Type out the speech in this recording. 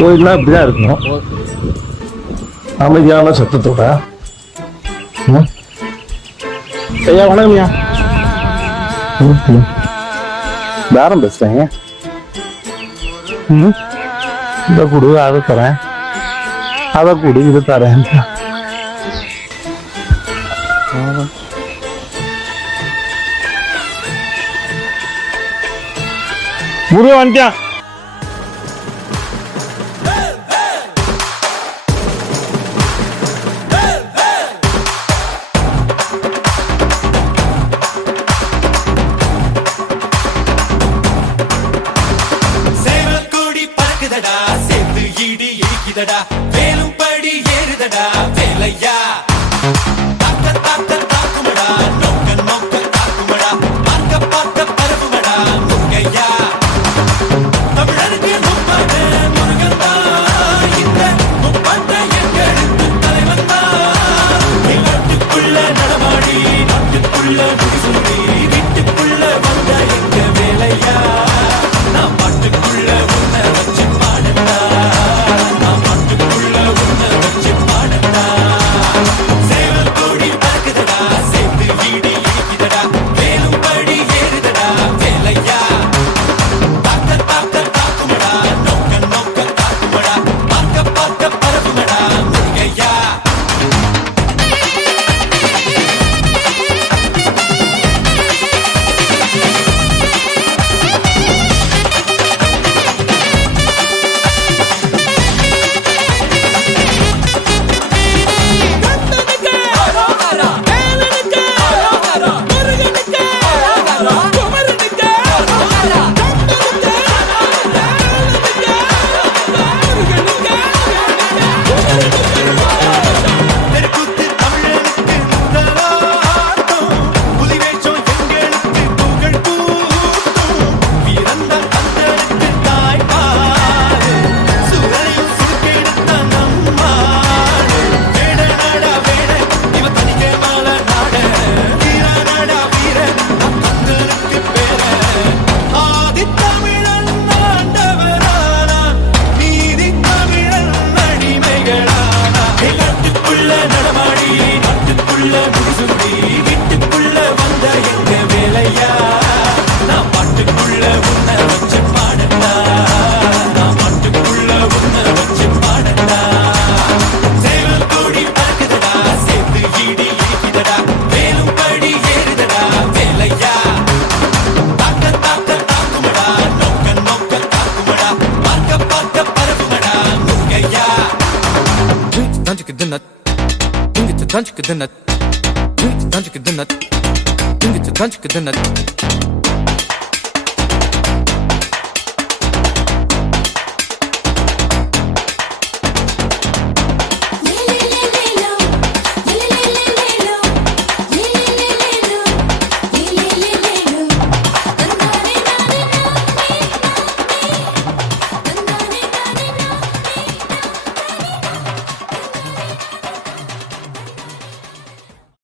கோயில்லாம் இப்படிதான் இருக்கணும், அமைதியான சத்தத்தோட. ஐயா வணக்கம்யா. தாரம் பேசுறேங்க. இதை கொடு, அதை தரேன், அதை கொடு, இதை தரேன். முருகன் வந்துட்டான். சேர்த்து ஈடு இடிக்குதடா, வேலும் படி ஏறுதடா வேலையா. தாக்க தாக்க தாக்குமடா, நோக்க நோக்க தாக்குமடா, பார்க்க பார்க்க பரவுமடா முருகையா. தமிழருக்கு முப்பாட்ட முருகன் தான், இந்த முப்பாட்ட எங்களுக்கு தலைவன் தான். நாட்டுக்குள்ள நடமாடி, நாட்டுக்குள்ள முடிசூடி, வீட்டுக்குள்ள வந்த எங்க வேலையா. நான் பாட்டுக்குள்ள உன்னை வச்சு பாடட்டா, நான் பாட்டுக்குள்ள உன்னை வச்சு பாடட்டா. சேவல் கோடி பறக்குதடா, சேர்த்து வீடு இடிக்குதடா, வேலும் படி ஏறுதடா வேலையா. தாக்க தாக்க தாக்குமடா, நோக்க நோக்க தாக்குமடா, பார்க்க பார்க்க பரவுமடா முருகையா. தெருக்கூத்து தமிழனுக்கு முதலாட்டம், புலிவேஷம் எங்களுக்கு புகழ் கூட்டும். வீரந்த கந்தனுக்கு தாய்ப்பாடு, சூரனையும் சுருக்கெடுத்த நம்மாடு. வேட நாடா வேட, இவ தனிக்க மால நாட, வீர நாடா வீர, கந்தனுக்கு பேர. ஆதி தமிழன் ஆண்டவரானா, நீதி தமிழன் அடிமைகளானா. நாட்டுக்குள்ள நடமாடி, நாட்டுக்குள்ள முடிசூடி, வீட்டுக்குள்ள வந்த எங்க வேலையா. நான் பாட்டுக்குள்ள உன்னை வச்சு பாடட்டா, நான் பாட்டுக்குள்ள உன்னை வச்சு பாடட்டா. சேவல் கோடி பறக்குதடா, சேர்த்து ஈடு இடிக்குதடா, வேலும் படி ஏறுதடா வேலையா. தாக்க தாக்க தாக்குமடா, நோக்க நோக்க தாக்குமடா, பார்க்க பார்க்க பரவுமடா முருகையா. Tanjik dinat, dingit tanjik dinat, dingit tanjik dinat, dingit tanjik dinat.